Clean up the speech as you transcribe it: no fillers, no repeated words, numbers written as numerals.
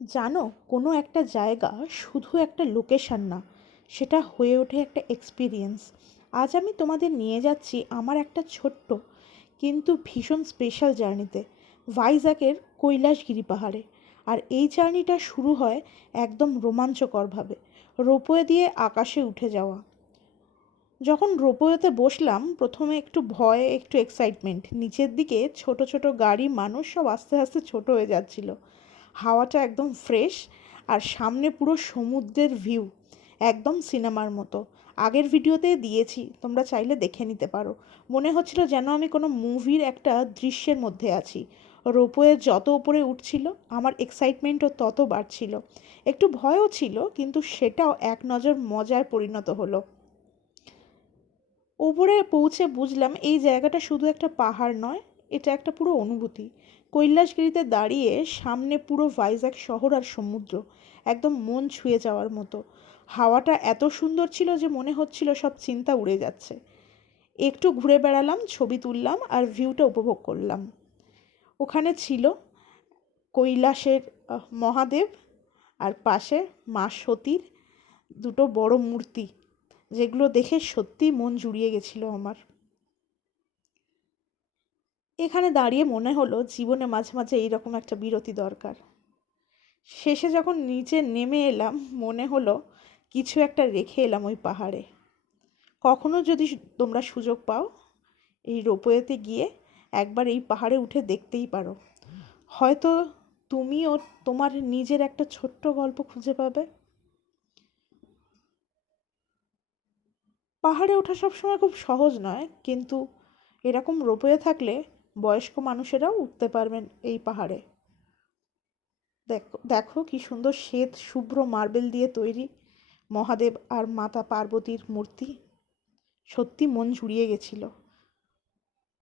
জানো, কোনো একটা জায়গা শুধু একটা লোকেশন না, সেটা হয়ে ওঠে একটা এক্সপিরিয়েন্স। আজ আমি তোমাদের নিয়ে যাচ্ছি আমার একটা ছোট্ট কিন্তু ভীষণ স্পেশাল জার্নিতে, ভাইজ্যাগের কৈলাসগিরি পাহাড়ে। আর এই জার্নিটা শুরু হয় একদম রোমাঞ্চকরভাবে, রোপওয়ে দিয়ে আকাশে উঠে যাওয়া। যখন রোপওয়েতে বসলাম প্রথমে একটু ভয়, একটু এক্সাইটমেন্ট। নিচের দিকে ছোট ছোট গাড়ি, মানুষ সব আস্তে আস্তে ছোট হয়ে যাচ্ছিল। হাওয়াটা একদম ফ্রেশ, আর সামনে পুরো সমুদ্রের ভিউ, একদম সিনেমার মতো। আগের ভিডিওতে দিয়েছি, তোমরা চাইলে দেখে নিতে পারো। মনে হচ্ছিল যেন আমি কোনো মুভির একটা দৃশ্যের মধ্যে আছি। রোপওয়ে যত উপরে উঠছিল আমার এক্সাইটমেন্টও তত বাড়ছিল। একটু ভয়ও ছিল, কিন্তু সেটাও এক নজর মজায় পরিণত হলো। ওপরে পৌঁছে বুঝলাম এই জায়গাটা শুধু একটা পাহাড় নয়, এটা একটা পুরো অনুভূতি। কৈলাসগিরিতে দাঁড়িয়ে সামনে পুরো ভাইজ্যাগ শহর আর সমুদ্র, একদম মন ছুঁয়ে যাওয়ার মতো। হাওয়াটা এত সুন্দর ছিল যে মনে হচ্ছিল সব চিন্তা উড়ে যাচ্ছে। একটু ঘুরে বেড়ালাম, ছবি তুললাম আর ভিউটা উপভোগ করলাম। ওখানে ছিল কৈলাসের মহাদেব, আর পাশে মা সতীর দুটো বড় মূর্তি, যেগুলো দেখে সত্যি মন জুড়িয়ে গেছিল আমার। এখানে দাঁড়িয়ে মনে হলো জীবনে মাঝে মাঝে এইরকম একটা বিরতি দরকার। শেষে যখন নিচে নেমে এলাম মনে হলো কিছু একটা রেখে এলাম ওই পাহাড়ে। কখনো যদি তোমরা সুযোগ পাও এই রোপওয়েতে গিয়ে একবার এই পাহাড়ে উঠে দেখতেই পারো, হয়তো তুমিও তোমার নিজের একটা ছোট্ট গল্প খুঁজে পাবে। পাহাড়ে ওঠা সবসময় খুব সহজ নয়, কিন্তু এরকম রোপওয়ে থাকলে বয়স্ক মানুষেরাও উঠতে পারবেন এই পাহাড়ে। দেখো দেখো কি সুন্দর শ্বেত শুভ্র মার্বেল দিয়ে তৈরি মহাদেব আর মাতা পার্বতীর মূর্তি, সত্যি মন জুড়িয়ে গেছিল।